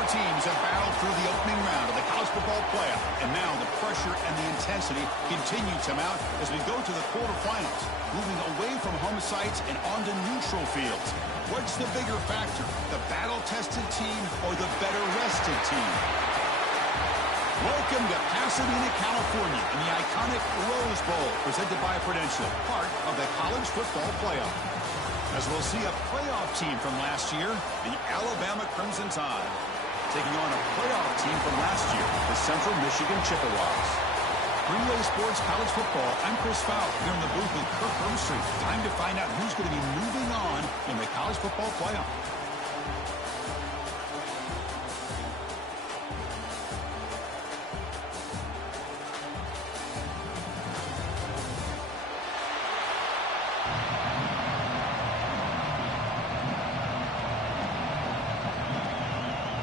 Four teams have battled through the opening round of the college football playoff, and now the pressure and the intensity continue to mount as we go to the quarterfinals, moving away from home sites and onto neutral fields. What's the bigger factor, the battle-tested team or the better-rested team? Welcome to Pasadena, California, in the iconic Rose Bowl, presented by Prudential, part of the college football playoff. As we'll see a playoff team from last year, the Alabama Crimson Tide, taking on a playoff team from last year, the Central Michigan Chippewas. Relay Sports College Football, I'm Chris Fowler, here in the booth with Kirk Herbstreit. Time to find out who's going to be moving on in the college football playoff.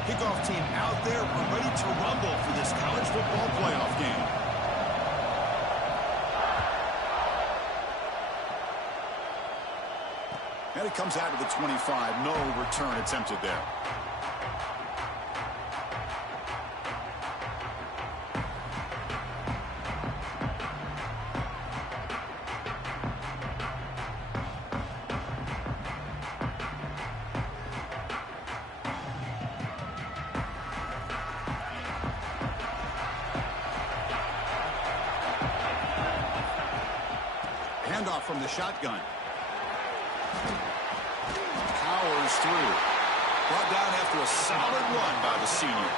Kickoff team out there, we're ready to rumble for this college football playoff game. And it comes out of the 25. No return attempted there. Handoff from the shotgun. Powers through. Brought down after a solid run by the senior.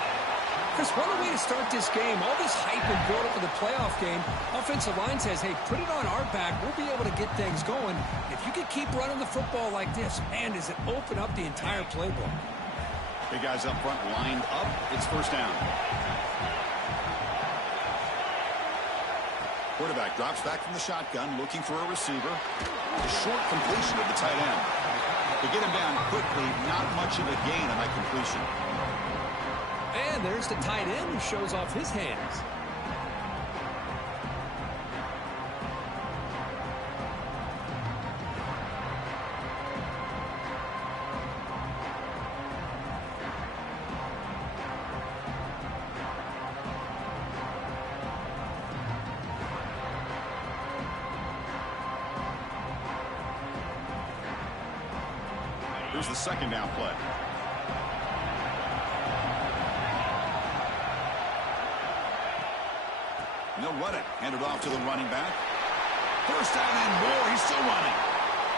Chris, what a way to start this game. All this hype and build up for the playoff game. Offensive line says, hey, put it on our back. We'll be able to get things going. If you can keep running the football like this, man, does it open up the entire playbook. Big guys up front lined up. It's first down. Quarterback drops back from the shotgun, looking for a receiver. A short completion of the tight end. They get him down quickly, not much of a gain on that completion. And there's the tight end who shows off his hands. Here's the second down play. And they'll run it. Hand it off to the running back. First down and more. He's still running.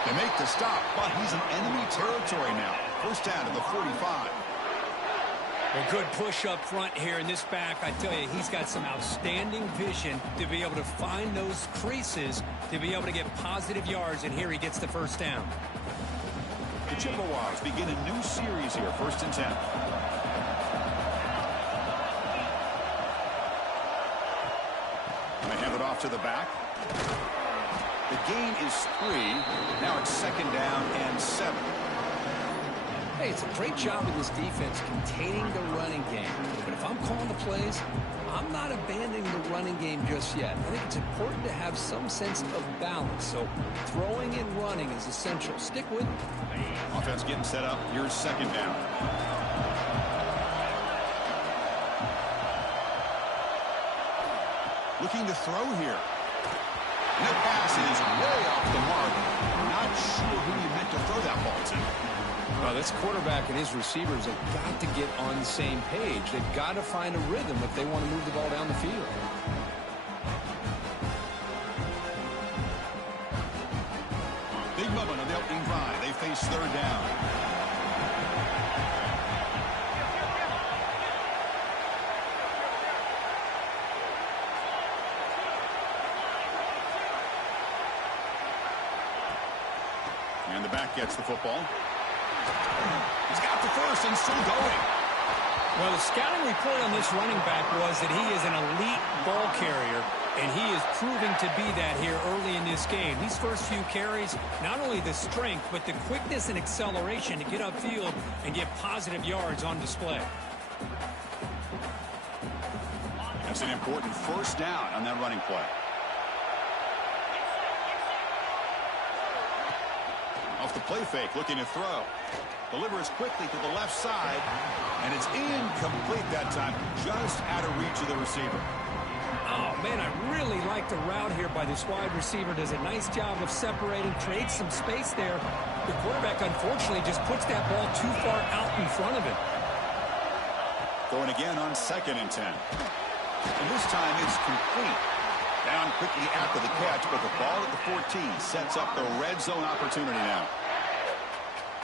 They make the stop, but he's in enemy territory now. First down to the 45. A good push up front here in this back. I tell you, he's got some outstanding vision to be able to find those creases, to be able to get positive yards, and here he gets the first down. The Chippewas begin a new series here, 1st and 10. And they hand it off to the back. The gain is 3. Now it's 2nd down and 7. Hey, it's a great job of this defense containing the running game. But if I'm calling the plays, I'm not abandoning the running game just yet. I think it's important to have some sense of balance. So throwing and running is essential. Stick with it. Offense getting set up. Here's 2nd down. Looking to throw here. And that pass is way off the mark. Not sure who he meant to throw that ball to. Well, this quarterback and his receivers have got to get on the same page. They've got to find a rhythm if they want to move the ball down the field. Big moment of the opening drive. They face 3rd down. And the back gets the football. He's got the first and still going. Well, the scouting report on this running back was that he is an elite ball carrier, and he is proving to be that here early in this game. These first few carries, not only the strength, but the quickness and acceleration to get upfield and get positive yards on display. That's an important first down on that running play. Off the play fake, looking to throw. Delivers quickly to the left side, and it's incomplete that time, just out of reach of the receiver. Oh, man, I really like the route here by this wide receiver. Does a nice job of separating, creates some space there. The quarterback, unfortunately, just puts that ball too far out in front of him. Going again on 2nd and 10. And this time it's complete. Down quickly after the catch, but the ball at the 14 sets up the red zone opportunity now.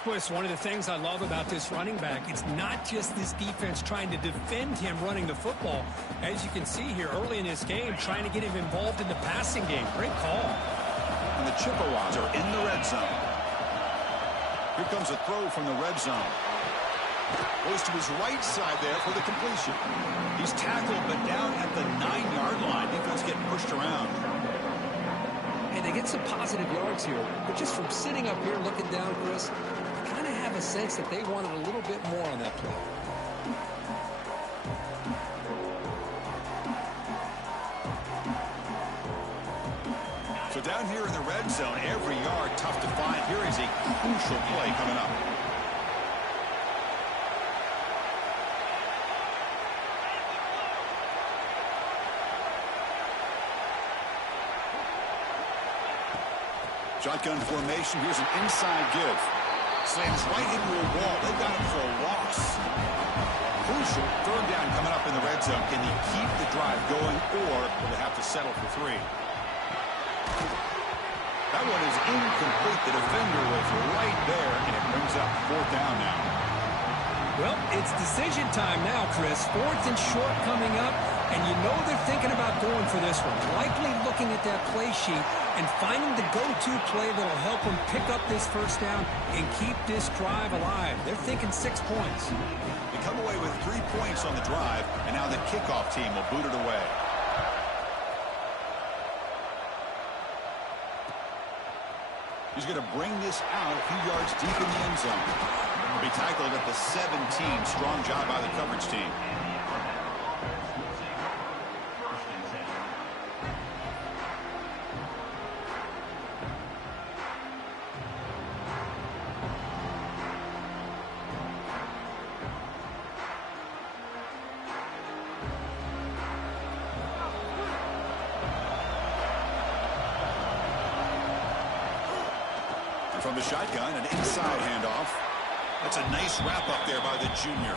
Chris, one of the things I love about this running back, it's not just this defense trying to defend him running the football. As you can see here early in this game, trying to get him involved in the passing game. Great call. And the Chippewas are in the red zone. Here comes a throw from the red zone. Goes to his right side there for the completion. He's tackled, but down at the 9-yard line. Defense getting pushed around. And they get some positive yards here. But just from sitting up here looking down, Chris, I kind of have a sense that they wanted a little bit more on that play. So down here in the red zone, every yard tough to find. Here is a crucial play coming up. Shotgun formation. Here's an inside give. Slams right into a wall. They've got him for a loss. Crucial. 3rd down coming up in the red zone. Can he keep the drive going, or will they have to settle for 3? That one is incomplete. The defender was right there, and it brings up 4th down now. Well, it's decision time now, Chris. 4th and short coming up, and you know they're thinking about going for this one. Likely looking at that play sheet and finding the go-to play that'll help them pick up this 1st down and keep this drive alive. They're thinking 6 points. They come away with 3 points on the drive, and now the kickoff team will boot it away. He's going to bring this out a few yards deep in the end zone. He'll be tackled at the 17. Strong job by the coverage team. From the shotgun, an inside handoff. That's a nice wrap-up there by the junior.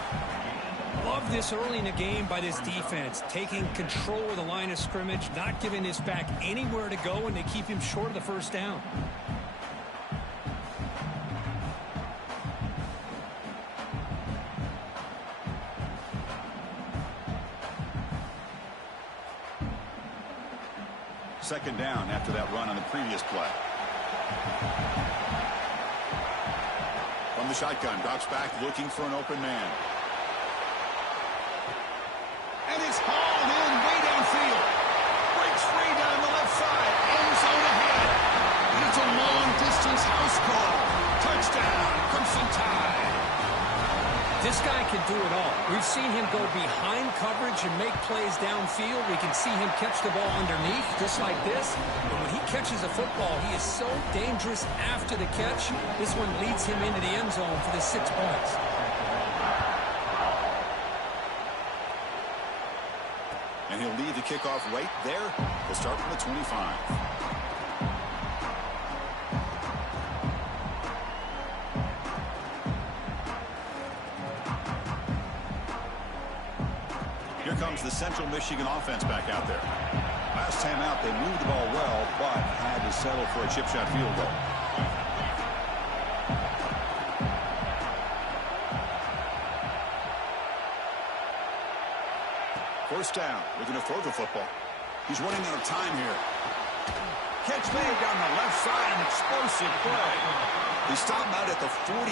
Love this early in the game by this defense, taking control of the line of scrimmage, not giving this back anywhere to go, and they keep him short of the 1st down. Second down after that run on the previous play. From the shotgun, drops back, looking for an open man. And it's hauled in way downfield. Breaks free down the left side. End zone ahead. And it's a long-distance house call. Touchdown, Crimson Tide. This guy can do it all. We've seen him go behind coverage and make plays downfield. We can see him catch the ball underneath, just like this. But when he catches a football, he is so dangerous after the catch. This one leads him into the end zone for the 6 points. And he'll lead the kickoff right there. He'll start from the 25. Here comes the Central Michigan offense back out there. Last time out, they moved the ball well, but had to settle for a chip shot field goal. First down. We're going to throw the football. He's running out of time here. Catch made down the left side, an explosive play. They stop him out at the 42.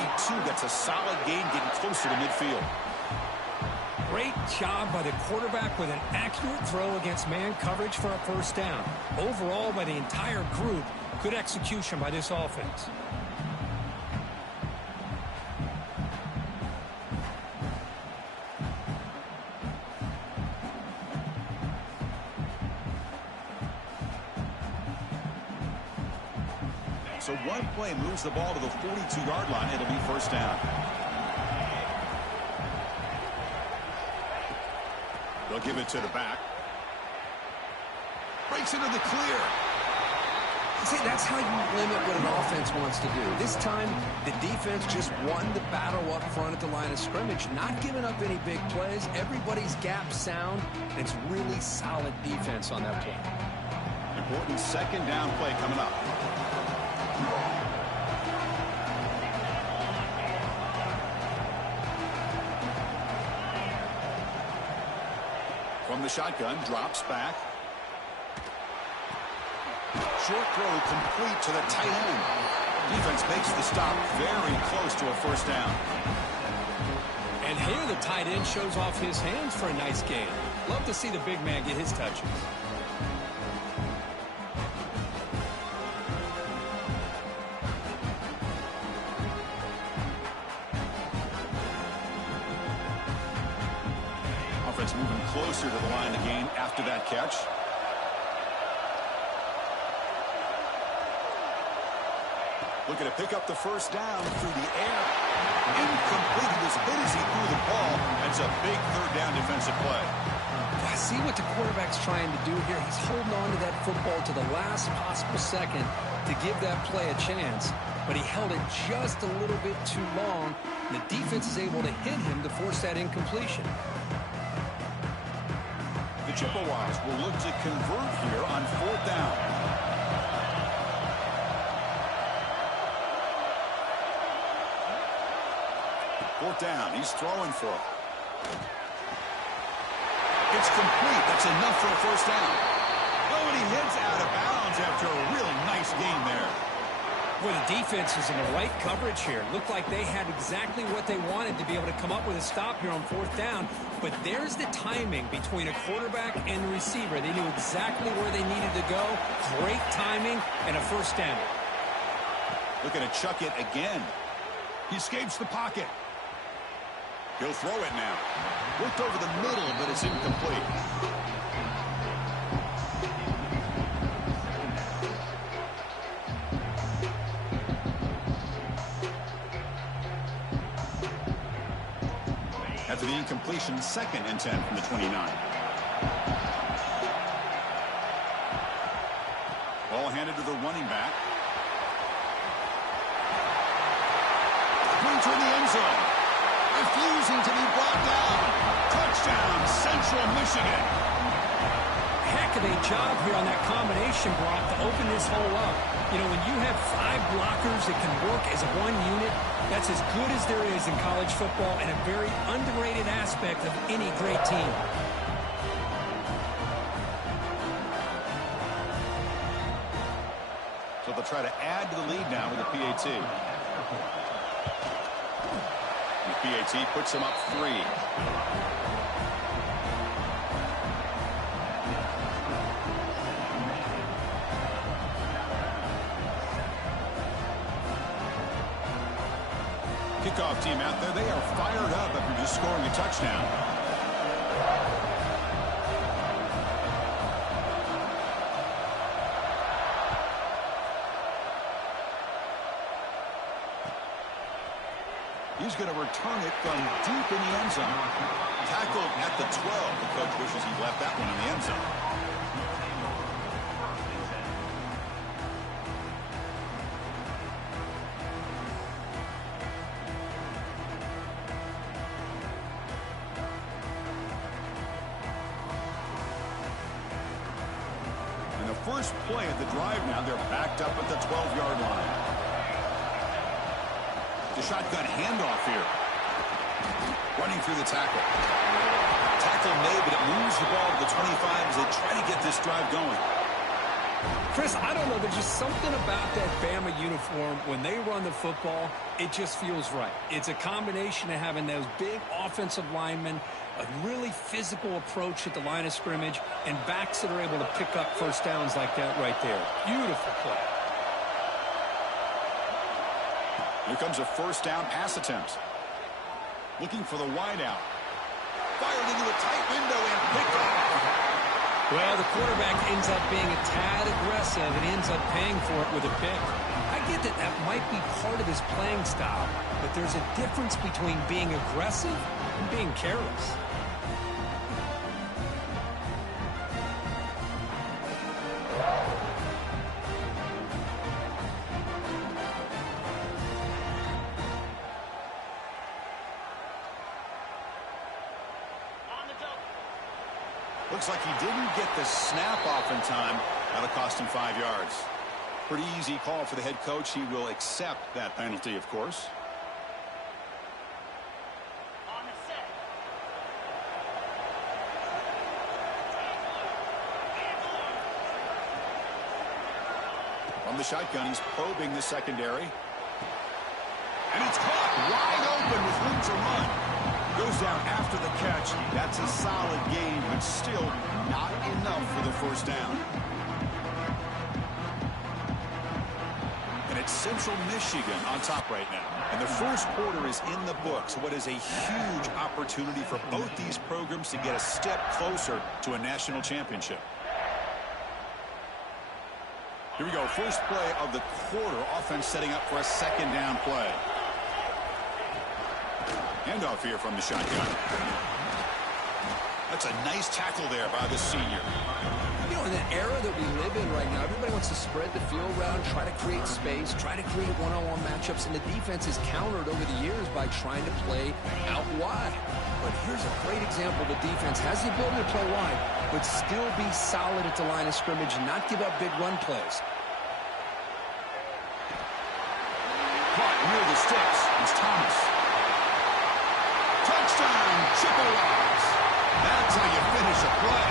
That's a solid gain, getting closer to midfield. Great job by the quarterback with an accurate throw against man coverage for a 1st down. Overall, by the entire group, good execution by this offense. So one play moves the ball to the 42-yard line. It'll be first down. They'll give it to the back. Breaks into the clear. See, that's how you limit what an offense wants to do. This time, the defense just won the battle up front at the line of scrimmage, not giving up any big plays. Everybody's gap sound, and it's really solid defense on that play. Important second down play coming up. From the shotgun, drops back. Short throw complete to the tight end. Defense makes the stop very close to a first down. And here the tight end shows off his hands for a nice gain. Love to see the big man get his touches. Offense moving closer to the line of gain after that catch. Looking to pick up the first down through the air. Incomplete. He was hit as he threw the ball. That's a big third down defensive play. I see what the quarterback's trying to do here. He's holding on to that football to the last possible second to give that play a chance. But he held it just a little bit too long. And the defense is able to hit him to force that incompletion. The Chippewas will look to convert here on fourth down. Fourth down. He's throwing for it. It's complete. That's enough for a first down. Oh, and he heads out of bounds after a real nice game there. Well, the defense is in the right coverage here. Looked like they had exactly what they wanted to be able to come up with a stop here on fourth down. But there's the timing between a quarterback and the receiver. They knew exactly where they needed to go. Great timing and a first down. Looking to chuck it again. He escapes the pocket. He'll throw it now. Worked over the middle, but it's incomplete. After the incompletion, 2nd and 10 from the 29. Ball handed to the running back. Going toward the end zone. Refusing to be brought down. Touchdown, Central Michigan. Heck of a job here on that combination block to open this hole up. You know, when you have 5 blockers that can work as one unit, that's as good as there is in college football and a very underrated aspect of any great team. So they'll try to add to the lead now with a PAT. PAT puts him up 3. Kickoff team out there. They are fired up after just scoring a touchdown. He's going to return it from deep in the end zone. Tackled at the 12. The coach wishes he left that one in the end zone. And the first play at the drive now, they're backed up at the 12-yard line. The shotgun handoff here. Running through the tackle. Tackle made, but it moves the ball to the 25 as they try to get this drive going. Chris, I don't know. There's just something about that Bama uniform. When they run the football, it just feels right. It's a combination of having those big offensive linemen, a really physical approach at the line of scrimmage, and backs that are able to pick up first downs like that right there. Beautiful play. Here comes a first down pass attempt. Looking for the wide out. Fired into a tight window and picked off. Well, the quarterback ends up being a tad aggressive and ends up paying for it with a pick. I get that that might be part of his playing style, but there's a difference between being aggressive and being careless. Looks like he didn't get the snap off in time. That'll cost him 5 yards. Pretty easy call for the head coach. He will accept that penalty, of course. From the shotgun, he's probing the secondary. And it's caught wide open with room to run. Goes down after the catch. That's a solid gain, but still not enough for the first down. And it's Central Michigan on top right now. And the first quarter is in the books. What is a huge opportunity for both these programs to get a step closer to a national championship. Here we go. First play of the quarter. Offense setting up for a second down play. Handoff here from the shotgun. That's a nice tackle there by the senior. You know, in the era that we live in right now, everybody wants to spread the field around, try to create space, try to create one-on-one matchups, and the defense is countered over the years by trying to play out wide. But here's a great example. The defense has the ability to play wide, but still be solid at the line of scrimmage and not give up big run plays. Caught near the sticks is Thomas. Touchdown, Chippewas. That's how you finish a play.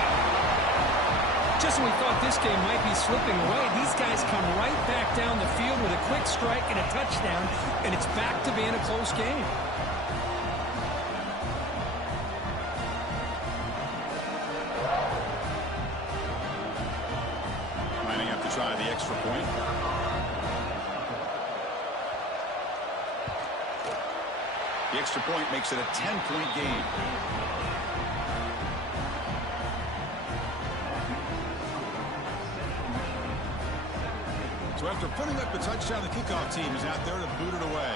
Just when we thought this game might be slipping away, these guys come right back down the field with a quick strike and a touchdown, and it's back to being a close game. Lining up to try the extra point. The extra point makes it a 10-point game. So after putting up a touchdown, the kickoff team is out there to boot it away.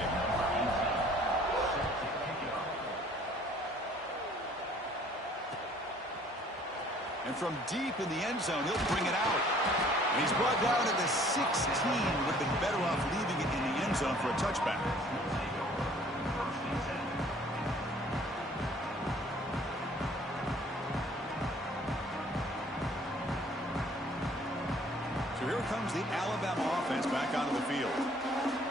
And from deep in the end zone, he'll bring it out. And he's brought down at the 16. Would have been better off leaving it in the end zone for a touchback. So here comes the Alabama offense back onto the field.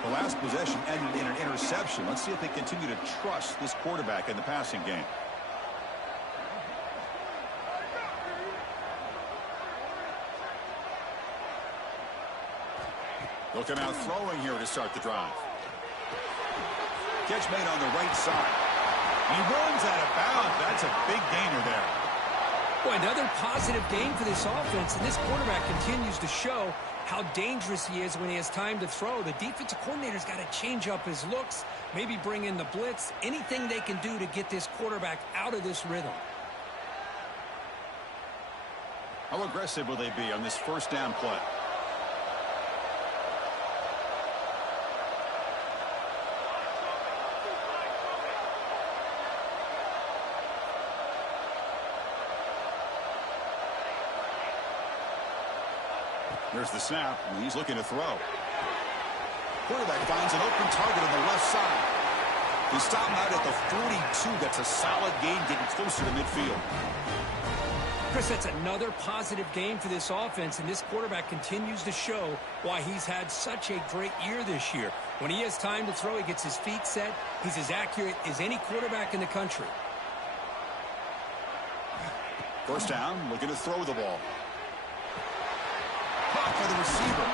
The last possession ended in an interception. Let's see if they continue to trust this quarterback in the passing game. Looking out throwing here to start the drive. Catch made on the right side. And he runs out of bounds. That's a big gainer there. Boy, another positive game for this offense, and this quarterback continues to show how dangerous he is when he has time to throw. The defensive coordinator's got to change up his looks, maybe bring in the blitz, anything they can do to get this quarterback out of this rhythm. How aggressive will they be on this first down play? There's the snap, and he's looking to throw. Quarterback finds an open target on the left side. He stopped him out at the 42. That's a solid gain, getting closer to midfield. Chris, that's another positive game for this offense, and this quarterback continues to show why he's had such a great year this year. When he has time to throw, he gets his feet set. He's as accurate as any quarterback in the country. First down, looking to throw the ball. Caught by the receiver.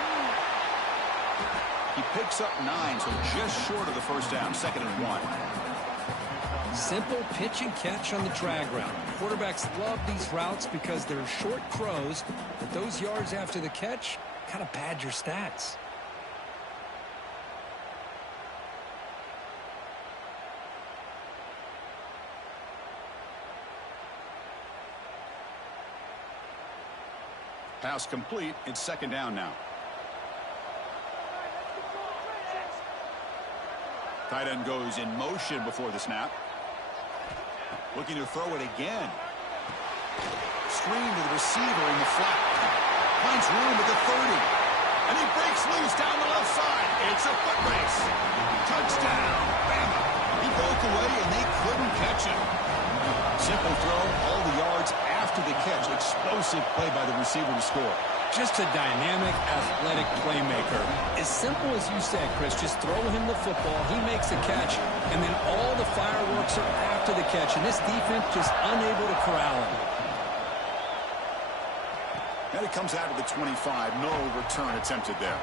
He picks up 9, so just short of the first down, 2nd and 1. Simple pitch and catch on the drag route. Quarterbacks love these routes because they're short throws, but those yards after the catch kind of pad your stats. Pass complete. It's second down now. Tight end goes in motion before the snap. Looking to throw it again. Screen to the receiver in the flat. Finds room at the 30. And he breaks loose down the left side. It's a foot race. Touchdown, Bama. He broke away and they couldn't catch him. Simple throw, all the yards after the catch. Explosive play by the receiver to score. Just a dynamic, athletic playmaker. As simple as you said, Chris, just throw him the football, he makes a catch, and then all the fireworks are after the catch, and this defense just unable to corral him. And it comes out of the 25. No return attempted there.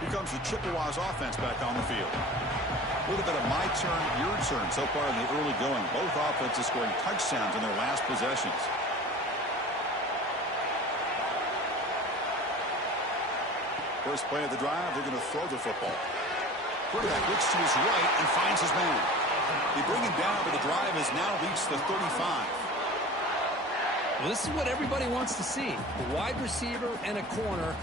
Here comes the Chippewas offense back on the field. A little bit of my turn, your turn so far in the early going. Both offenses scoring touchdowns in their last possessions. First play of the drive, they're going to throw the football. Quarterback looks to his right and finds his man. They bring him down, but the drive has now reached the 35. Well, this is what everybody wants to see. A wide receiver and a corner,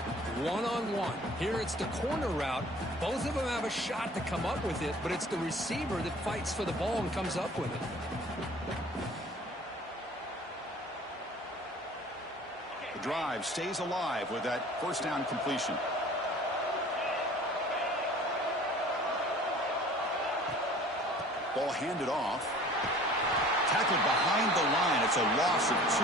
one-on-one. Here it's the corner route. Both of them have a shot to come up with it, but it's the receiver that fights for the ball and comes up with it. The drive stays alive with that first down completion. Ball handed off. Tackled behind the line. It's a loss of 2.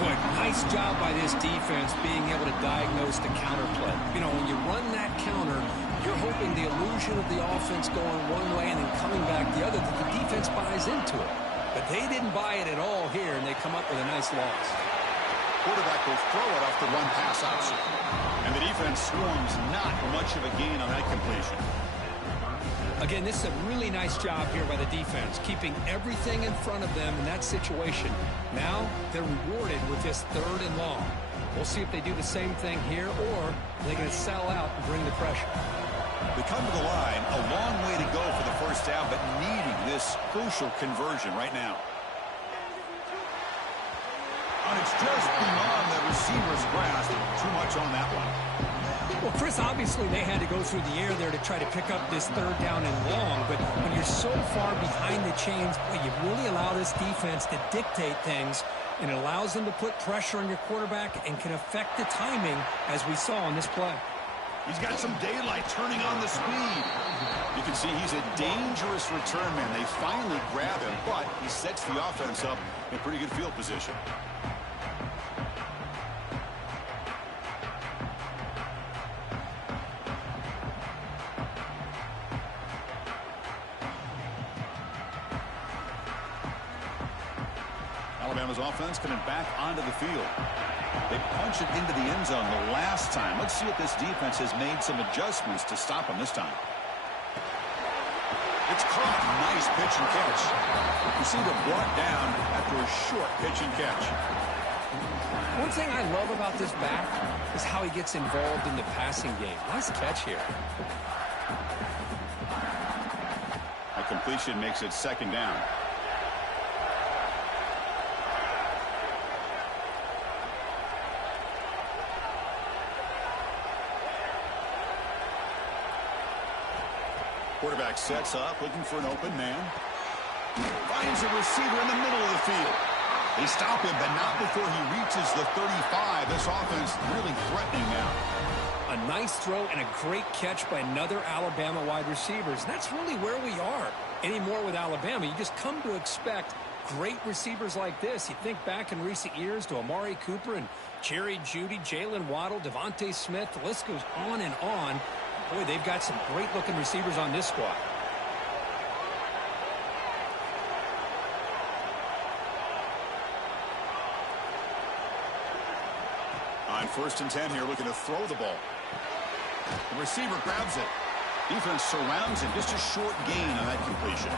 Boy, nice job by this defense being able to diagnose the counter play. You know, when you run that counter, you're hoping the illusion of the offense going one way and then coming back the other, that the defense buys into it. But they didn't buy it at all here, and they come up with a nice loss. Quarterback will throw it off the run-pass option. And the defense swarms not much of a gain on that completion. Again, this is a really nice job here by the defense, keeping everything in front of them in that situation. Now they're rewarded with this 3rd and long. We'll see if they do the same thing here, or they're going to sell out and bring the pressure. They come to the line, a long way to go for the first down, but needing this crucial conversion right now. And it's just beyond the receiver's grasp. Too much on that one. Well, Chris, obviously they had to go through the air there to try to pick up this 3rd down and long, but when you're so far behind the chains, well, you really allow this defense to dictate things, and it allows them to put pressure on your quarterback and can affect the timing, as we saw on this play. He's got some daylight turning on the speed. You can see he's a dangerous return man. They finally grab him, but he sets the offense up in pretty good field position. Alabama's offense coming back onto the field. They punch it into the end zone the last time. Let's see if this defense has made some adjustments to stop them this time. It's caught. Nice pitch and catch. Receiver brought down after a short pitch and catch. One thing I love about this back is how he gets involved in the passing game. Nice catch here. A completion makes it second down. Quarterback sets up, looking for an open man. Finds a receiver in the middle of the field. They stop him, but not before he reaches the 35. This offense really threatening now. A nice throw and a great catch by another Alabama wide receivers. That's really where we are anymore with Alabama. You just come to expect great receivers like this. You think back in recent years to Amari Cooper and Jerry Jeudy, Jalen Waddle, Devontae Smith. The list goes on and on. Boy, they've got some great-looking receivers on this squad. On 1st and 10 here, looking to throw the ball. The receiver grabs it. Defense surrounds him. Just a short gain on that completion.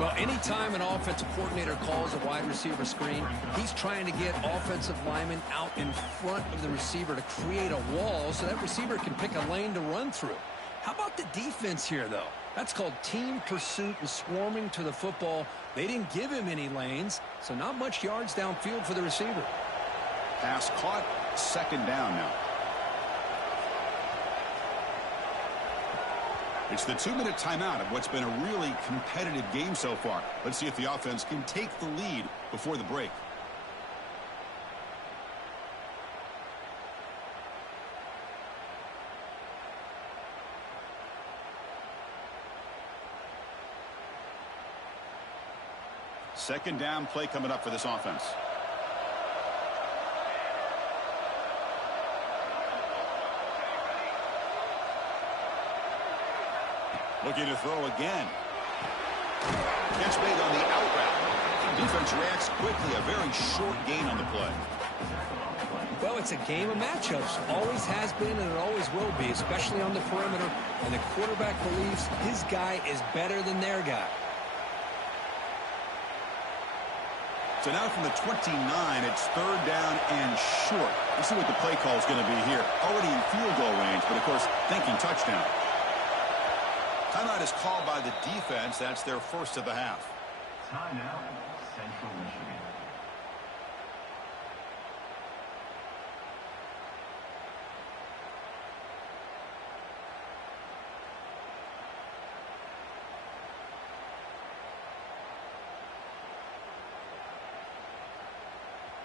Well, anytime an offensive coordinator calls a wide receiver screen, he's trying to get offensive linemen out in front of the receiver to create a wall so that receiver can pick a lane to run through. How about the defense here, though? That's called team pursuit and swarming to the football. They didn't give him any lanes, so not much yards downfield for the receiver. Pass caught, second down now. It's the 2-minute timeout of what's been a really competitive game so far. Let's see if the offense can take the lead before the break. Second down play coming up for this offense. Looking to throw again. Catch made on the out route. Defense reacts quickly. A very short gain on the play. Well, it's a game of matchups. Always has been and it always will be, especially on the perimeter. And the quarterback believes his guy is better than their guy. So now from the 29, it's third down and short. Let's see what the play call is going to be here. Already in field goal range, but of course, thinking touchdown. Timeout is called by the defense. That's their first of the half. Timeout, Central Michigan.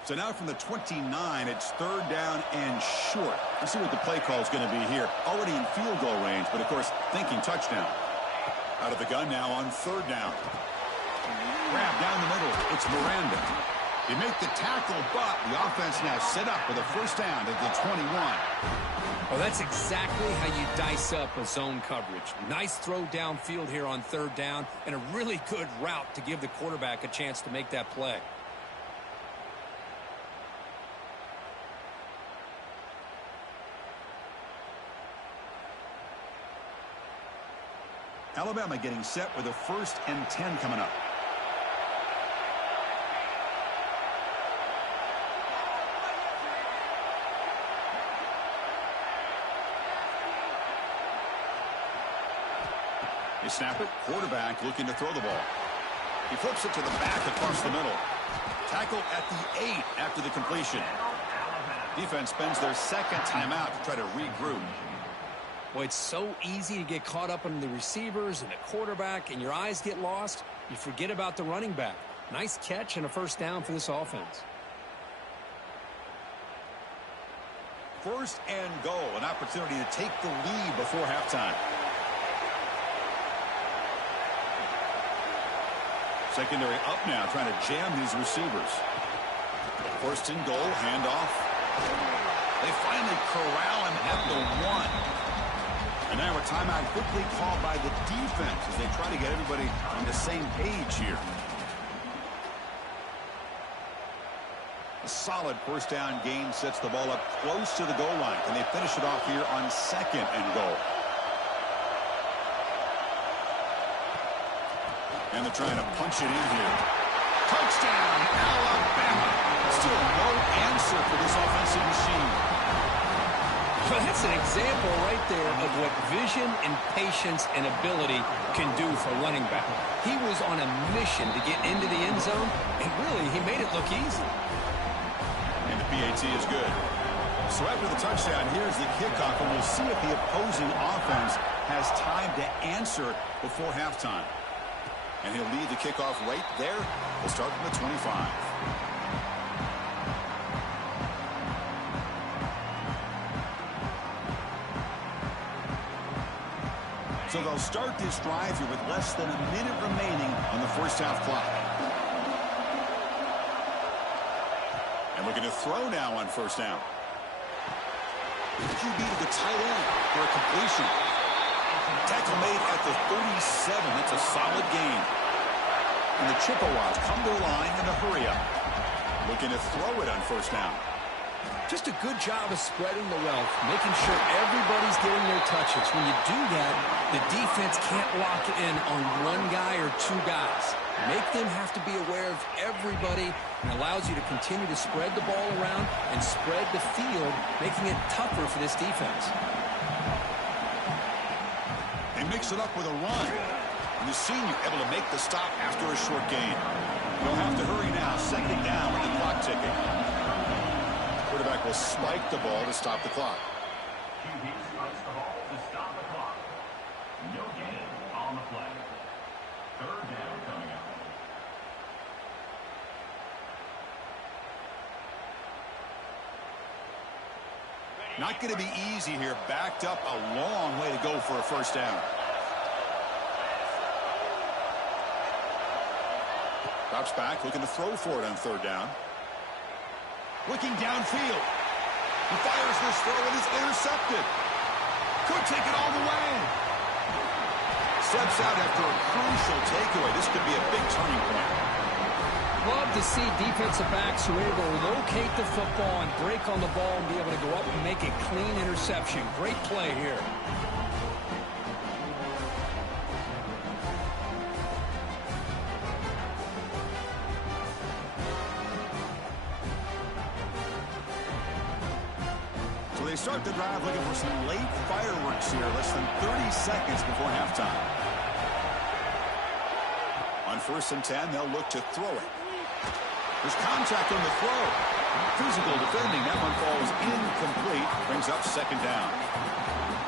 So now from the 29, it's third down and short. Let's see what the play call is going to be here. Already in field goal range, but of course, thinking touchdown. Out of the gun now on third down. Grab down the middle. It's Miranda. They make the tackle, but the offense now set up with a first down at the 21. Well, that's exactly how you dice up a zone coverage. Nice throw downfield here on third down, and a really good route to give the quarterback a chance to make that play. Alabama getting set with a 1st and 10 coming up. They snap it. Quarterback looking to throw the ball. He flips it to the back across the middle. Tackle at the 8 after the completion. Defense spends their second timeout to try to regroup. Boy, it's so easy to get caught up on the receivers and the quarterback, and your eyes get lost. You forget about the running back. Nice catch and a first down for this offense. First and goal, an opportunity to take the lead before halftime. Secondary up now, trying to jam these receivers. First and goal, handoff. They finally corral him at the 1. And now a timeout quickly called by the defense as they try to get everybody on the same page here. A solid first down gain sets the ball up close to the goal line. Can they finish it off here on second and goal? And they're trying to punch it in here. Touchdown, Alabama. Still no answer for this offensive machine. Well, that's an example right there of what vision and patience and ability can do for a running back. He was on a mission to get into the end zone, and really, he made it look easy. And the PAT is good. So after the touchdown, here's the kickoff, and we'll see if the opposing offense has time to answer before halftime. And he'll lead the kickoff right there. We'll start from the 25. So they'll start this drive here with less than a minute remaining on the first half clock. And looking to throw now on first down. QB to the tight end for a completion. Tackle made at the 37. That's a solid gain. And the Chippewas come to the line in a hurry up. Looking to throw it on first down. Just a good job of spreading the wealth, making sure everybody's getting their touches. When you do that, the defense can't lock in on one guy or two guys. Make them have to be aware of everybody, and allows you to continue to spread the ball around and spread the field, making it tougher for this defense. Mix it up with a run. And the senior able to make the stop after a short gain. They'll have to hurry now. Second down with the clock ticking. Quarterback will spike the ball to stop the clock. QB spikes the ball to stop the clock. No gain on the play. Third down coming up. Not going to be easy here. Backed up a long way to go for a first down. Drops back, looking to throw for it on third down. Looking downfield. He fires this throw and it's intercepted. Could take it all the way. Steps out after a crucial takeaway. This could be a big turning point. Love to see defensive backs who are able to locate the football and break on the ball and be able to go up and make a clean interception. Great play here. So they start the drive looking for some late fireworks here. Less than 30 seconds before halftime. On 1st and 10, they'll look to throw it. There's contact on the throw. Physical defending. That one falls incomplete. Brings up second down.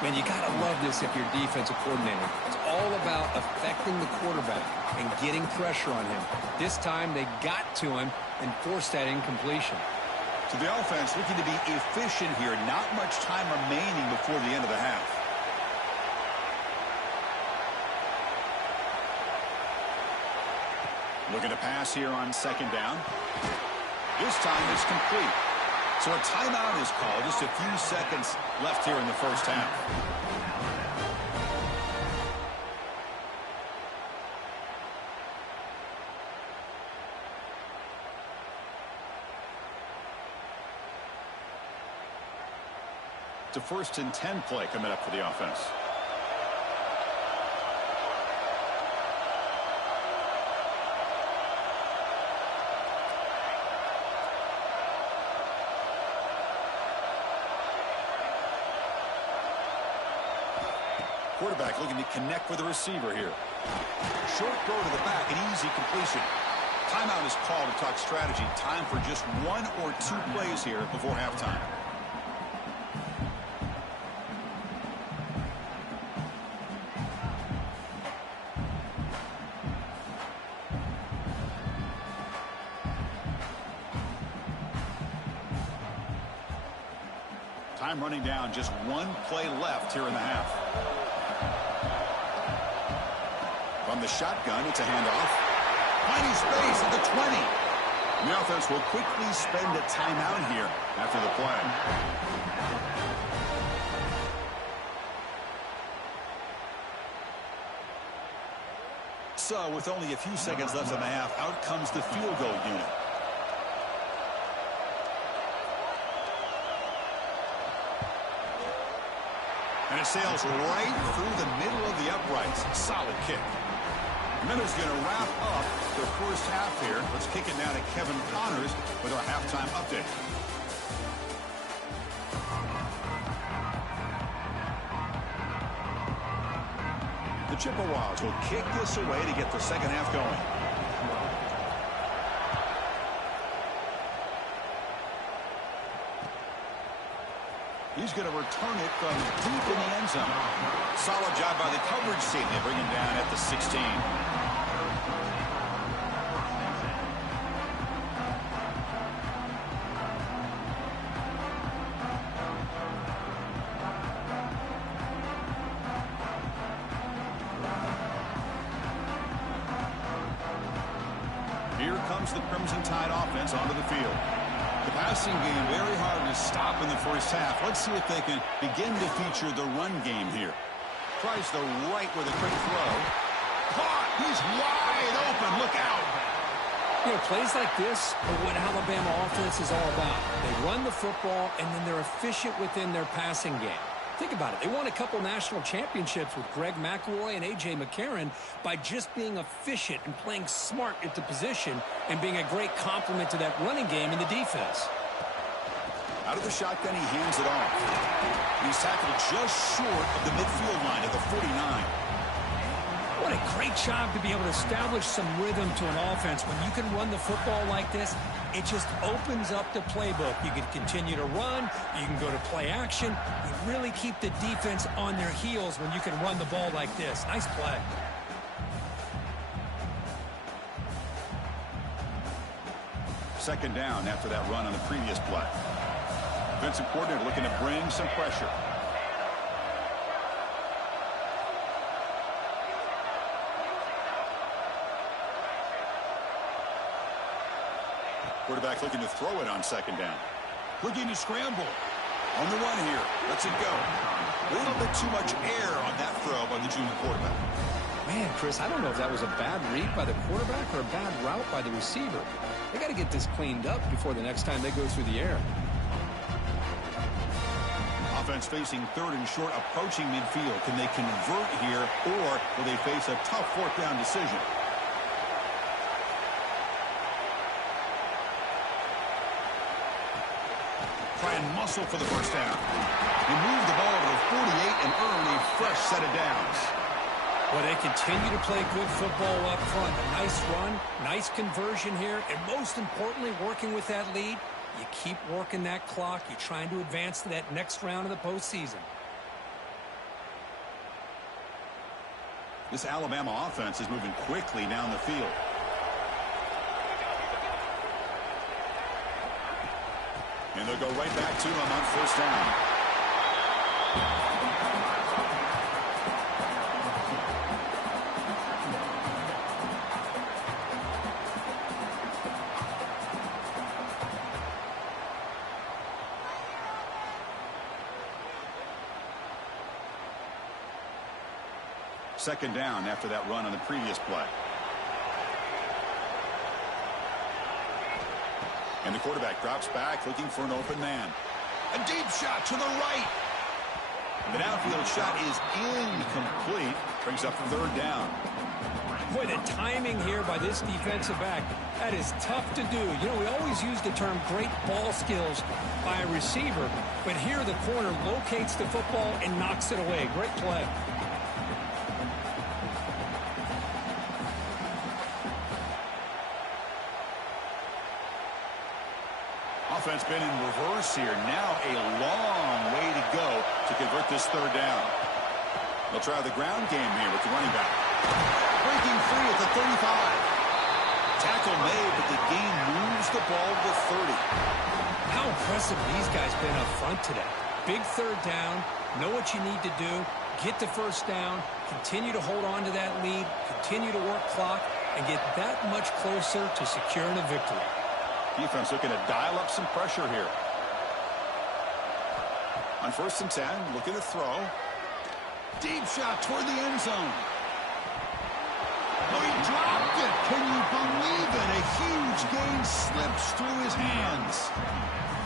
Man, you got to love this if you're defensive coordinator. It's all about affecting the quarterback and getting pressure on him. This time they got to him and forced that incompletion. So the offense looking to be efficient here. Not much time remaining before the end of the half. Looking to pass here on second down. This time it's complete. So a timeout is called. Just a few seconds left here in the first half. It's a 1st and 10 play coming up for the offense. Quarterback looking to connect with the receiver here. Short throw to the back, an easy completion. Timeout is called to talk strategy. Time for just 1 or 2 plays here before halftime. Time running down, just 1 play left here in the half. From the shotgun, it's a handoff. Finding space at the 20. And the offense will quickly spend a timeout here after the play. So, with only a few seconds left in the half, out comes the field goal unit. And it sails right through the middle of the uprights. Solid kick. Minutes going to wrap up the first half here. Let's kick it now to Kevin Connors with our halftime update. The Chippewas will kick this away to get the second half going. He's going to return it from deep in the end zone. Solid job by the coverage team. They bring him down at the 16. Here comes the Crimson Tide offense onto the field. The passing game very hard to stop in the first half. Let's see if they can begin to feature the run game here. Tries the right with a quick throw. Caught! He's wide open. Look out! You know, plays like this are what Alabama offense is all about. They run the football, and then they're efficient within their passing game. Think about it. They won a couple national championships with Greg McElroy and A.J. McCarron by just being efficient and playing smart at the position and being a great complement to that running game in the defense. Out of the shotgun, he hands it off. He's tackled just short of the midfield line at the 49. What a great job to be able to establish some rhythm to an offense. When you can run the football like this, it just opens up the playbook. You can continue to run. You can go to play action. You really keep the defense on their heels when you can run the ball like this. Nice play. Second down after that run on the previous play. Defensive coordinator looking to bring some pressure. Quarterback looking to throw it on second down. Looking to scramble. On the run here. Lets it go. A little bit too much air on that throw by the junior quarterback. Man, Chris, I don't know if that was a bad read by the quarterback or a bad route by the receiver. They got to get this cleaned up before the next time they go through the air. Offense facing third and short, approaching midfield. Can they convert here, or will they face a tough fourth down decision? Try and muscle for the first down. He moved the ball to the 48 and earned a fresh set of downs. Well, they continue to play good football up front. A nice run, nice conversion here, and most importantly, working with that lead, you keep working that clock. You're trying to advance to that next round of the postseason. This Alabama offense is moving quickly down the field. And they'll go right back to him on first down. Second down after that run on the previous play. And the quarterback drops back looking for an open man. A deep shot to the right. The downfield shot is incomplete. Brings up third down. Boy, the timing here by this defensive back, that is tough to do. You know, we always use the term great ball skills by a receiver, but here the corner locates the football and knocks it away. Great play. Offense been in reverse here. Now a long way to go to convert this third down. They'll try the ground game here with the running back. Breaking free at the 35. Tackle made, but the gain moves the ball to the 30. How impressive these guys been up front today. Big third down. Know what you need to do. Get the first down. Continue to hold on to that lead. Continue to work clock and get that much closer to securing a victory. Defense looking to dial up some pressure here. On first and 10, looking to throw. Deep shot toward the end zone. Oh, he dropped it. Can you believe it? A huge gain slips through his hands.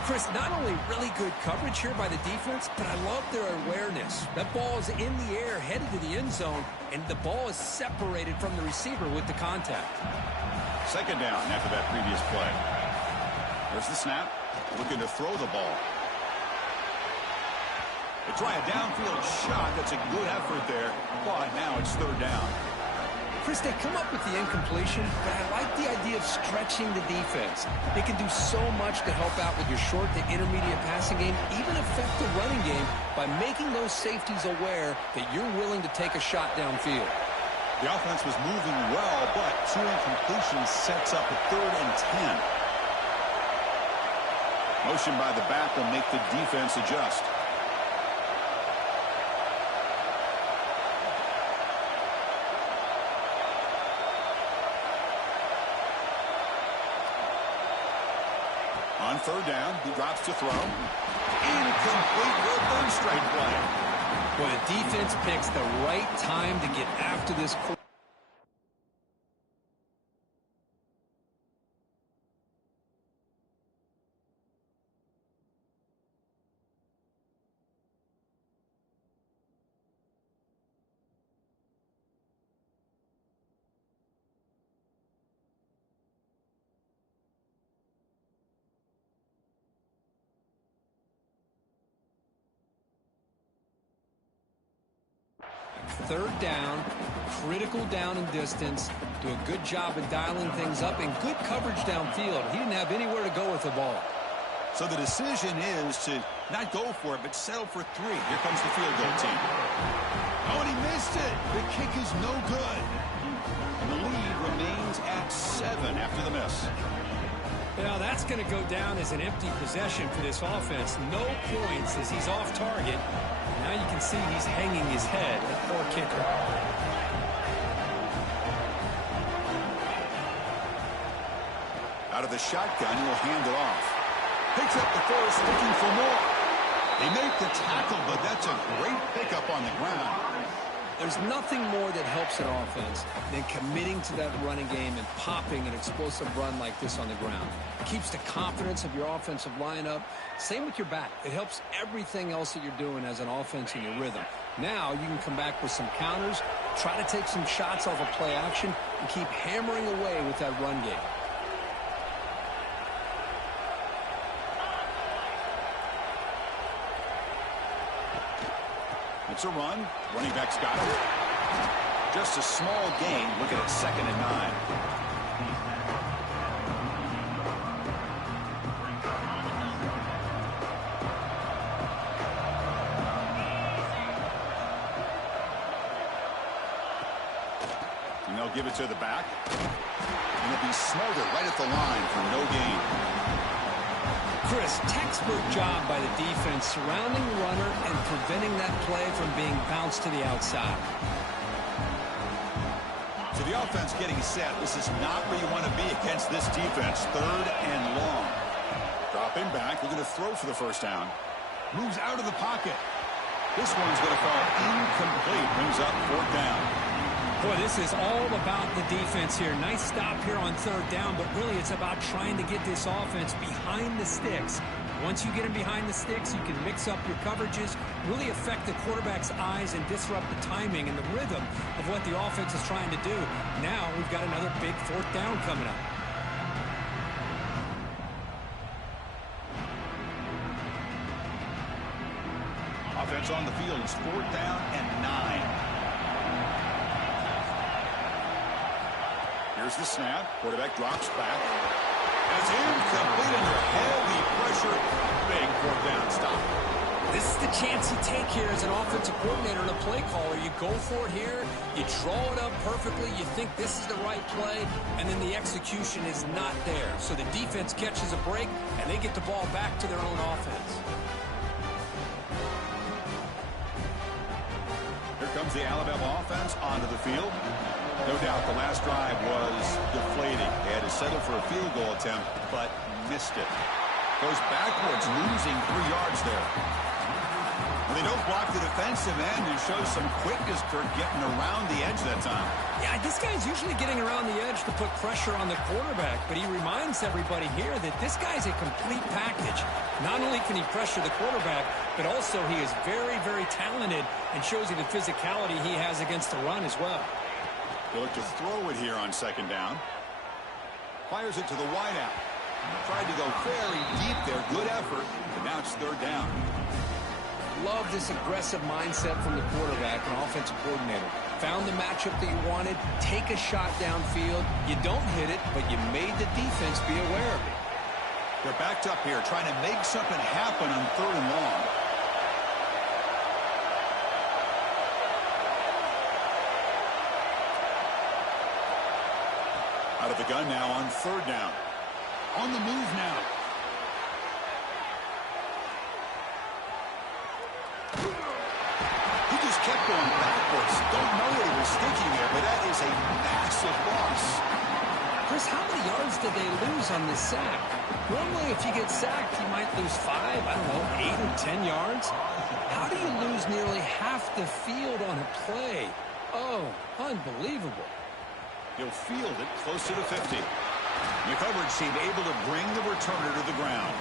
Chris, not only really good coverage here by the defense, but I love their awareness. That ball is in the air, headed to the end zone, and the ball is separated from the receiver with the contact. Second down after that previous play. There's the snap. Looking to throw the ball. They try a downfield shot. That's a good effort there. But now it's third down. Chris, they come up with the incompletion, but I like the idea of stretching the defense. They can do so much to help out with your short to intermediate passing game, even affect the running game by making those safeties aware that you're willing to take a shot downfield. The offense was moving well, but two incompletions sets up a 3rd and 10. Motion by the back will make the defense adjust. On third down, he drops to throw. Incomplete for a third straight play. Well, the defense picks the right time to get after this quarterback. third down, critical down and distance, do a good job of dialing things up, and good coverage downfield. He didn't have anywhere to go with the ball. So the decision is to not go for it, but settle for 3. Here comes the field goal team. Oh, and he missed it. The kick is no good. And the lead remains at 7 after the miss. Well, that's going to go down as an empty possession for this offense. No points as he's off target. Now you can see he's hanging his head, a poor kicker. Out of the shotgun, he'll hand it off. Picks up the first, looking for more. They make the tackle, but that's a great pickup on the ground. There's nothing more that helps an offense than committing to that running game and popping an explosive run like this on the ground. It keeps the confidence of your offensive lineup. Same with your back. It helps everything else that you're doing as an offense in your rhythm. Now you can come back with some counters, try to take some shots off of play action, and keep hammering away with that run game. It's a run. Running back's got it. Just a small gain. Looking at 2nd and 9. And they'll give it to the back. And it'll be smothered right at the line for no gain. Chris, textbook job by the defense surrounding the runner and preventing that play from being bounced to the outside. So the offense getting set. This is not where you want to be against this defense. 3rd and long. Dropping back. They're going to throw for the first down. Moves out of the pocket. This one's going to fall incomplete. Brings up 4th down. Boy, this is all about the defense here. Nice stop here on 3rd down, but really it's about trying to get this offense behind the sticks. Once you get them behind the sticks, you can mix up your coverages, really affect the quarterback's eyes and disrupt the timing and the rhythm of what the offense is trying to do. Now we've got another big 4th down coming up. Offense on the field is 4th down and 9. Here's the snap. Quarterback drops back. It's incomplete under heavy pressure. Big 4th down stop. This is the chance you take here as an offensive coordinator and a play caller. You go for it here. You draw it up perfectly. You think this is the right play, and then the execution is not there. So the defense catches a break, and they get the ball back to their own offense. Here comes the Alabama offense onto the field. No doubt the last drive was deflating. They had to settle for a field goal attempt, but missed it. Goes backwards, losing 3 yards there. When they don't block the defensive end, it shows some quickness for getting around the edge that time. Yeah, this guy's usually getting around the edge to put pressure on the quarterback, but he reminds everybody here that this guy's a complete package. Not only can he pressure the quarterback, but also he is very, very talented and shows you the physicality he has against the run as well. They look to throw it here on 2nd down. Fires it to the wideout. Tried to go very deep there. Good effort, but now it's 3rd down. Love this aggressive mindset from the quarterback and offensive coordinator. Found the matchup that you wanted. Take a shot downfield. You don't hit it, but you made the defense be aware of it. They're backed up here, trying to make something happen on 3rd and long. Out of the gun now on 3rd down. On the move now. He just kept going backwards. Don't know what he was thinking there, but that is a massive loss. Chris, how many yards did they lose on this sack? Normally, if you get sacked, you might lose 5, I don't know, 8 or 10 yards. How do you lose nearly half the field on a play? Oh, unbelievable. He'll field it close to the 50. The coverage team able to bring the returner to the ground.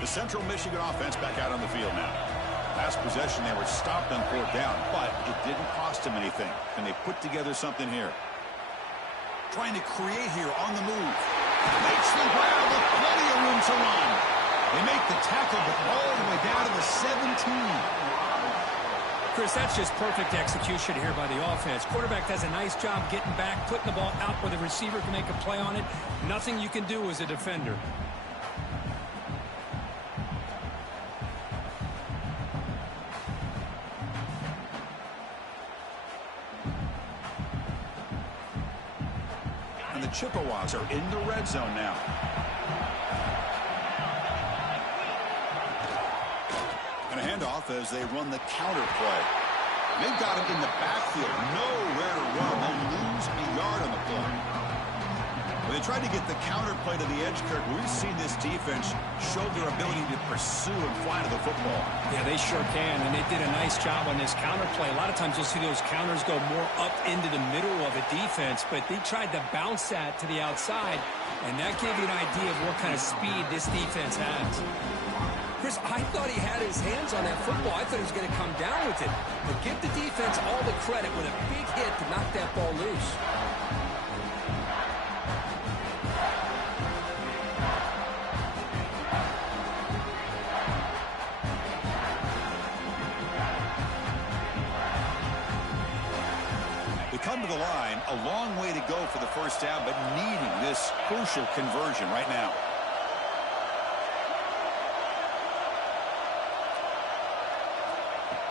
The Central Michigan offense back out on the field now. Last possession, they were stopped on 4th down, but it didn't cost them anything. And they put together something here. Trying to create here on the move. Makes the grab with plenty of room to run. They make the tackle, but all the way down to the 17. Chris, that's just perfect execution here by the offense. Quarterback does a nice job getting back, putting the ball out where the receiver can make a play on it. Nothing you can do as a defender. And the Chippewas are in the red zone now. And a handoff as they run the counter play. They've got him in the backfield. Nowhere to run. They'll lose a yard on the play. When they tried to get the counter play to the edge, Kirk, we've seen this defense show their ability to pursue and fly to the football. Yeah, they sure can, and they did a nice job on this counter play. A lot of times you'll see those counters go more up into the middle of a defense, but they tried to bounce that to the outside, and that gave you an idea of what kind of speed this defense has. Chris, I thought he had his hands on that football. I thought he was going to come down with it. But give the defense all the credit with a big hit to knock that ball loose. They come to the line, a long way to go for the first down, but needing this crucial conversion right now.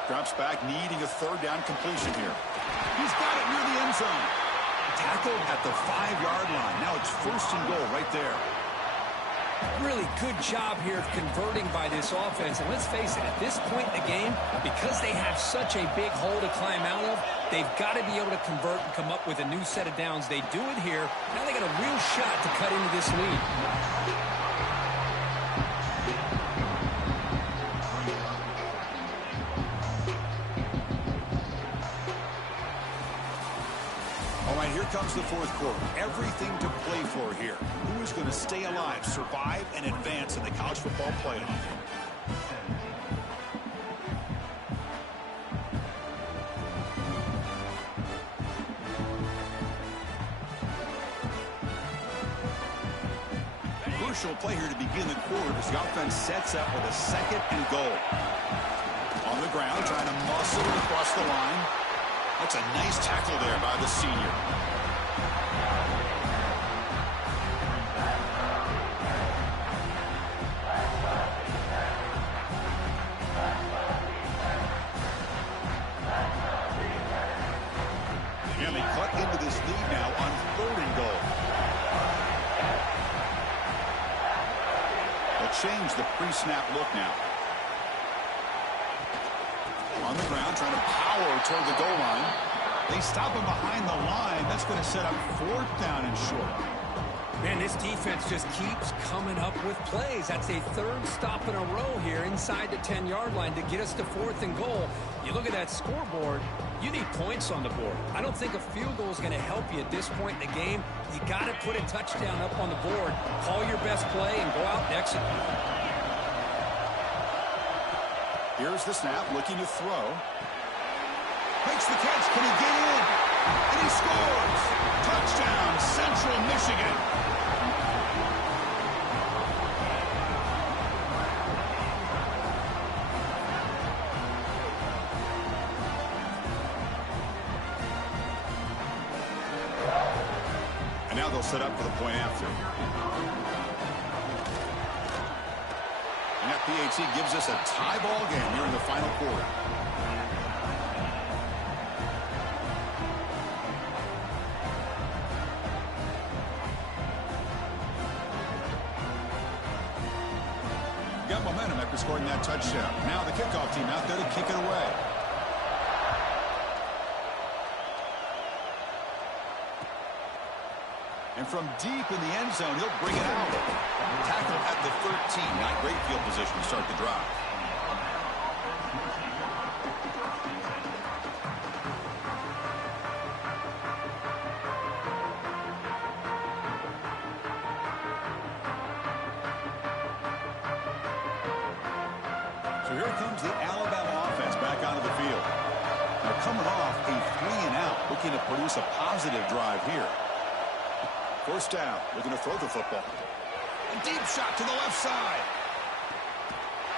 Drops back, needing a third down completion here. He's got it near the end zone. Tackled at the 5-yard line. Now it's first and goal right there. Really good job here of converting by this offense. And let's face it, at this point in the game, because they have such a big hole to climb out of, they've got to be able to convert and come up with a new set of downs. They do it here. Now they got a real shot to cut into this lead. Here comes the fourth quarter. Everything to play for here. Who is going to stay alive, survive, and advance in the college football playoff? Crucial play here to begin the quarter as the offense sets up with a second and goal. On the ground, trying to muscle it across the line. That's a nice tackle there by the senior. And they cut into this lead now on third and goal. They'll change the pre-snap look now. On the ground, trying to power toward the goal line. They stop him behind the line. That's going to set up fourth down and short. Man, this defense just keeps coming up with plays. That's a third stop in a row here inside the 10-yard line to get us to fourth and goal. You look at that scoreboard, you need points on the board. I don't think a field goal is going to help you at this point in the game. You got to put a touchdown up on the board. Call your best play and go out and execute. Here's the snap, looking to throw. Makes the catch. Can he get in? And he scores. Touchdown, Central Michigan. And now they'll set up for the point after. And that PAT gives us a tie ball game here in the final quarter. Got momentum after scoring that touchdown. Now the kickoff team out there to kick it away. And from deep in the end zone, he'll bring it out. Tackle at the 13. Not great field position to start the drive. So here comes the Alabama offense back onto the field. They're coming off a 3-and-out, looking to produce a positive drive here. First down. Looking to throw the football. A deep shot to the left side.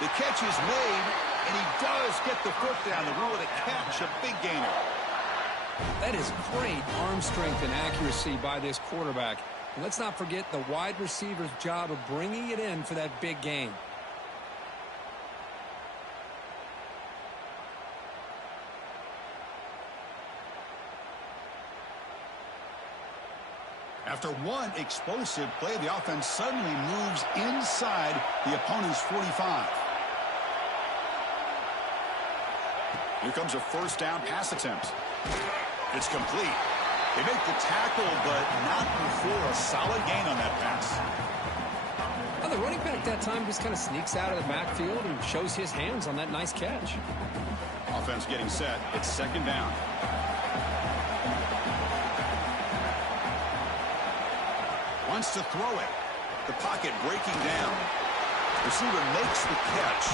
The catch is made, and he does get the foot down. The rule of the catch, a big gainer. That is great arm strength and accuracy by this quarterback. And let's not forget the wide receiver's job of bringing it in for that big gain. After one explosive play, the offense suddenly moves inside the opponent's 45. Here comes a first down pass attempt. It's complete. They make the tackle, but not before a solid gain on that pass. Well, the running back that time just kind of sneaks out of the backfield and shows his hands on that nice catch. Offense getting set. It's second down. Wants to throw it. The pocket breaking down. Receiver makes the catch.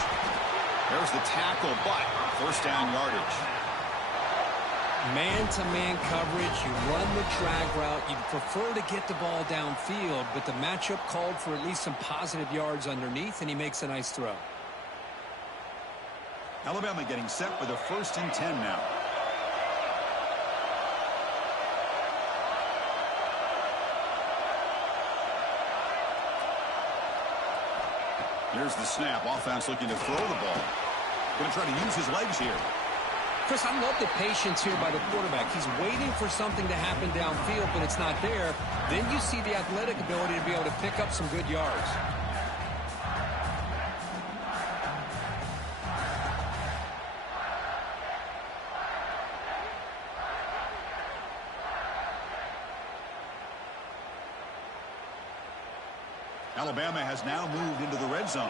There's the tackle, but first down yardage. Man-to-man coverage, you run the drag route. You'd prefer to get the ball downfield, but the matchup called for at least some positive yards underneath, and he makes a nice throw. Alabama getting set for the 1st and 10 now. Here's the snap. Offense looking to throw the ball. Going to try to use his legs here. Chris, I love the patience here by the quarterback. He's waiting for something to happen downfield, but it's not there. Then you see the athletic ability to be able to pick up some good yards. Alabama has now moved into the red zone.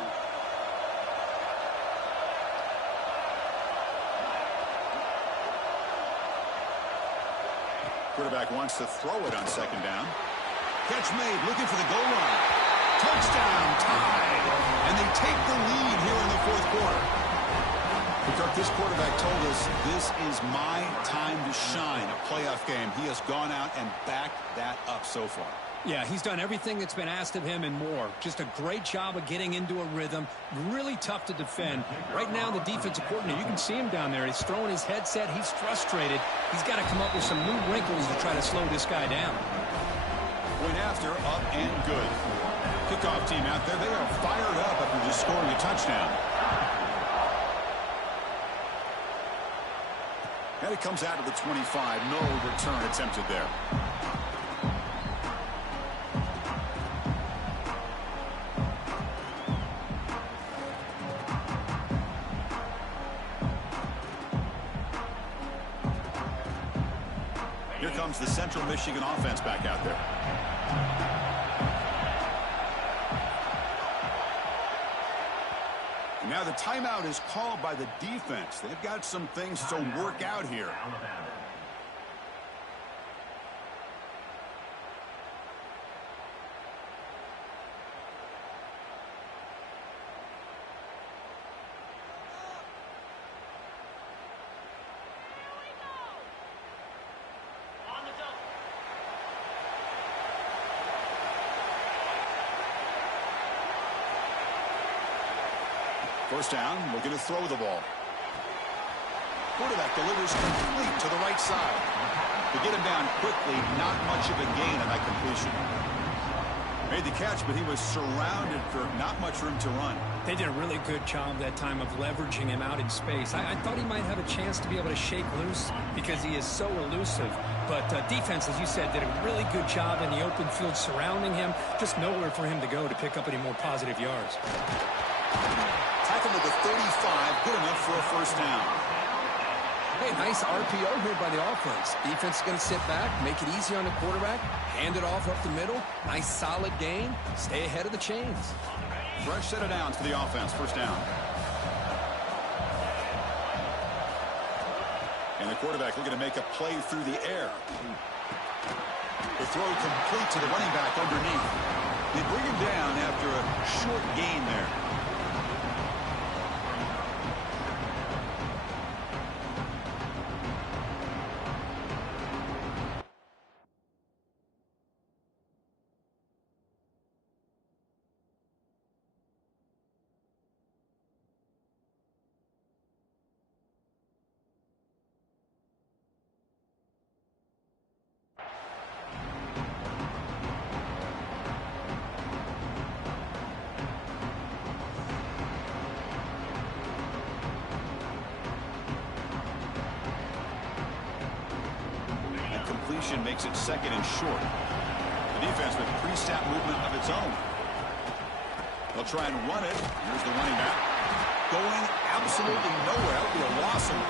Quarterback wants to throw it on second down. Catch made, looking for the goal line. Touchdown, tied. And they take the lead here in the 4th quarter. Because this quarterback told us this is my time to shine, a playoff game. He has gone out and backed that up so far. Yeah, he's done everything that's been asked of him and more. Just a great job of getting into a rhythm. Really tough to defend. Right now, the defensive coordinator, you can see him down there. He's throwing his headset. He's frustrated. He's got to come up with some new wrinkles to try to slow this guy down. Point after, up and good. Kickoff team out there. They are fired up after just scoring a touchdown. And it comes out of the 25. No return attempted there. Here comes the Central Michigan offense back out there. And now the timeout is called by the defense. They've got some things to work out here. First down, looking to throw the ball. Quarterback delivers complete to the right side. To get him down quickly, not much of a gain on that completion. Made the catch, but he was surrounded for not much room to run. They did a really good job that time of leveraging him out in space. I thought he might have a chance to be able to shake loose because he is so elusive. But defense, as you said, did a really good job in the open field surrounding him. Just nowhere for him to go to pick up any more positive yards. Tackle to the 35, good enough for a first down. Hey, nice RPO here by the offense. Defense is going to sit back, make it easy on the quarterback, hand it off up the middle. Nice solid gain. Stay ahead of the chains. Fresh set of downs for the offense, first down. And the quarterback looking to make a play through the air. The throw complete to the running back underneath. They bring him down after a short gain there. option makes it second and short. The defense with pre-snap movement of its own. They'll try and run it. Here's the running back. Going absolutely nowhere. That'll be a loss of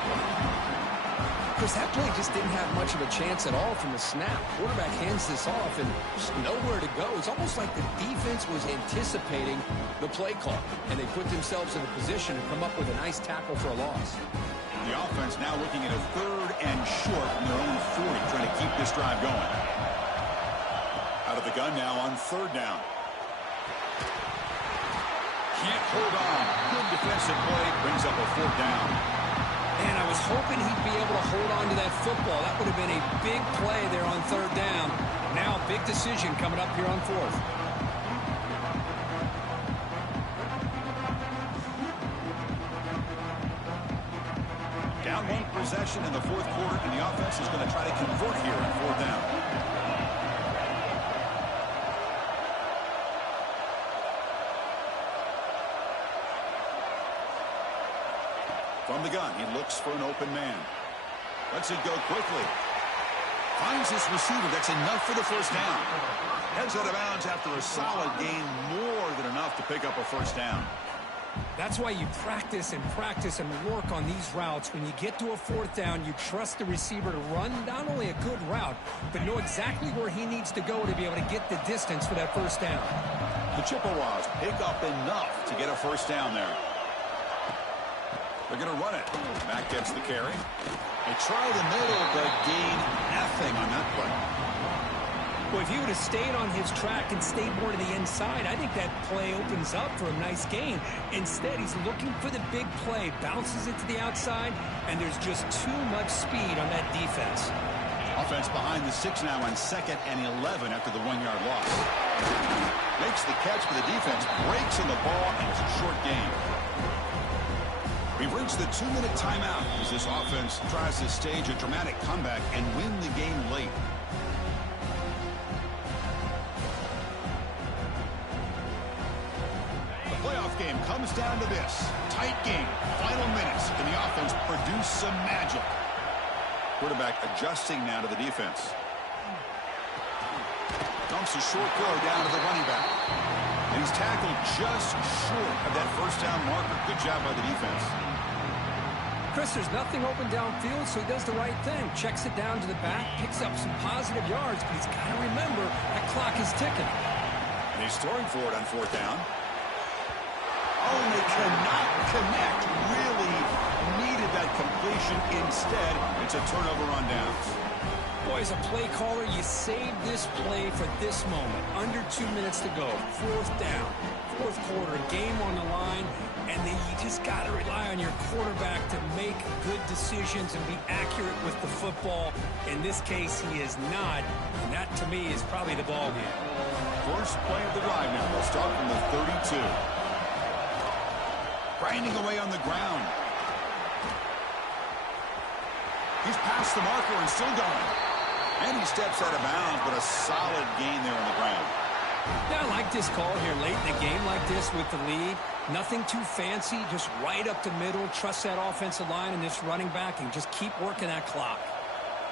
Chris, that play just didn't have much of a chance at all from the snap. Quarterback hands this off and just nowhere to go. It's almost like the defense was anticipating the play call, and they put themselves in a position to come up with a nice tackle for a loss. The offense now looking at a third and short from their own 40, trying to keep this drive going. Out of the gun now on third down. Can't hold on. Good defensive play. Brings up a fourth down. And I was hoping he'd be able to hold on to that football. That would have been a big play there on third down. Now, big decision coming up here on fourth. Down one possession in the fourth quarter, and the offense is going to try to convert here on fourth down. From the gun, he looks for an open man. Lets it go quickly. Finds his receiver. That's enough for the first down. Heads out of bounds after a solid gain, more than enough to pick up a first down. That's why you practice and work on these routes. When you get to a fourth down, you trust the receiver to run not only a good route, but know exactly where he needs to go to be able to get the distance for that first down. The Chippewas pick up enough to get a first down there. They're going to run it. Mack gets the carry. They try the middle, but gain nothing on that play. Well, if he would have stayed on his track and stayed more to the inside, I think that play opens up for a nice gain. Instead, he's looking for the big play, bounces it to the outside, and there's just too much speed on that defense. Offense behind the 6 now on 2nd and 11 after the 1-yard loss. Makes the catch, but the defense breaks in the ball, and it's a short game. We've reached the 2-minute timeout as this offense tries to stage a dramatic comeback and win the game late. The playoff game comes down to this. Tight game, final minutes. Can the offense produce some magic? Quarterback adjusting now to the defense. Dumps a short throw down to the running back. And he's tackled just short of that first down marker. Good job by the defense. Chris, there's nothing open downfield, so he does the right thing. Checks it down to the back, picks up some positive yards, but he's got to remember that clock is ticking. And he's throwing for it on fourth down. Oh, and they cannot connect. Really needed that completion. Instead, it's a turnover on downs. Boy, as a play caller, you saved this play for this moment. Under 2 minutes to go. Fourth down. Fourth quarter. Game on the line. And then you just got to rely on your quarterback to make good decisions and be accurate with the football. In this case, he is not. And that, to me, is probably the ball game. First play of the drive now. They'll start from the 32. Grinding away on the ground. He's past the marker and still going. And he steps out of bounds, but a solid gain there on the ground. Yeah, I like this call here late in the game like this with the lead. Nothing too fancy, just right up the middle. Trust that offensive line and this running back and just keep working that clock.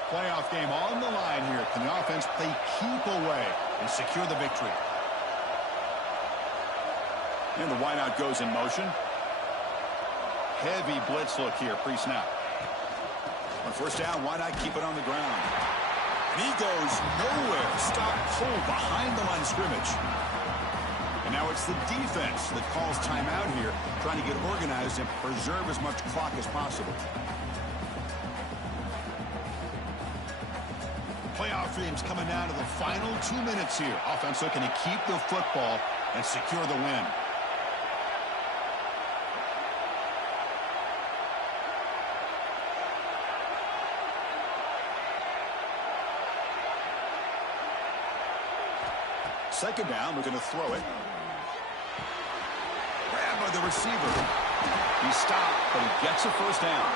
Playoff game on the line here. Can the offense play keep away and secure the victory? And the wideout goes in motion. Heavy blitz look here, pre-snap. On first down, why not keep it on the ground? And he goes nowhere. Stop cold behind the line of scrimmage. And now it's the defense that calls timeout here, trying to get organized and preserve as much clock as possible. Playoff games coming down to the final 2 minutes here. Offense looking to keep the football and secure the win. Second down, we're going to throw it. Grab by the receiver. He stopped, but he gets a first down.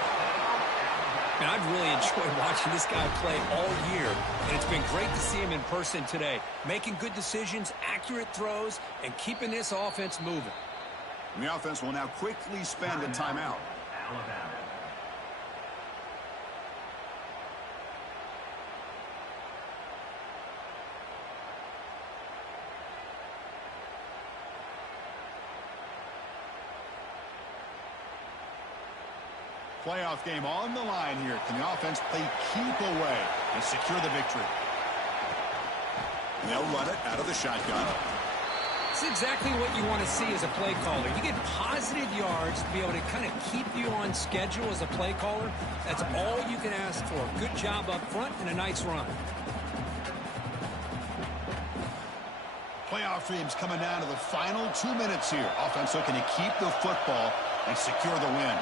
And I've really enjoyed watching this guy play all year, and it's been great to see him in person today, making good decisions, accurate throws, and keeping this offense moving. And the offense will now quickly spend a timeout. playoff game on the line here. Can the offense play keep away and secure the victory? And they'll run it out of the shotgun. It's exactly what you want to see as a play caller. You get positive yards to be able to kind of keep you on schedule as a play caller. That's all you can ask for. Good job up front and a nice run. Playoff dreams coming down to the final 2 minutes here. Offense looking to keep the football and secure the win.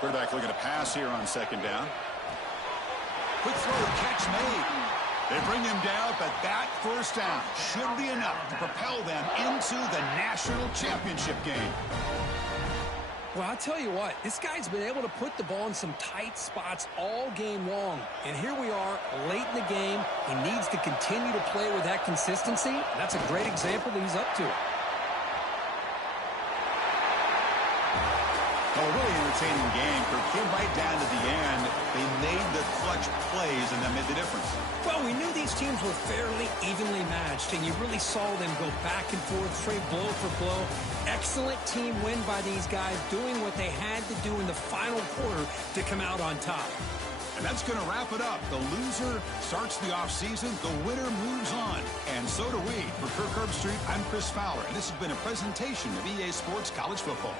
Quarterback looking to pass here on second down. Quick throw and catch made. They bring him down, but that first down should be enough to propel them into the national championship game. Well, I'll tell you what, this guy's been able to put the ball in some tight spots all game long. And here we are, late in the game. He needs to continue to play with that consistency. That's a great example that he's up to. Well, a really entertaining game. Came right down to the end. They made the clutch plays, and that made the difference. Well, we knew these teams were fairly evenly matched, and you really saw them go back and forth, trade blow for blow. Excellent team win by these guys, doing what they had to do in the final quarter to come out on top. And that's going to wrap it up. The loser starts the offseason. The winner moves on. And so do we. For Kirk Herbstreit, I'm Chris Fowler, and this has been a presentation of EA Sports College Football.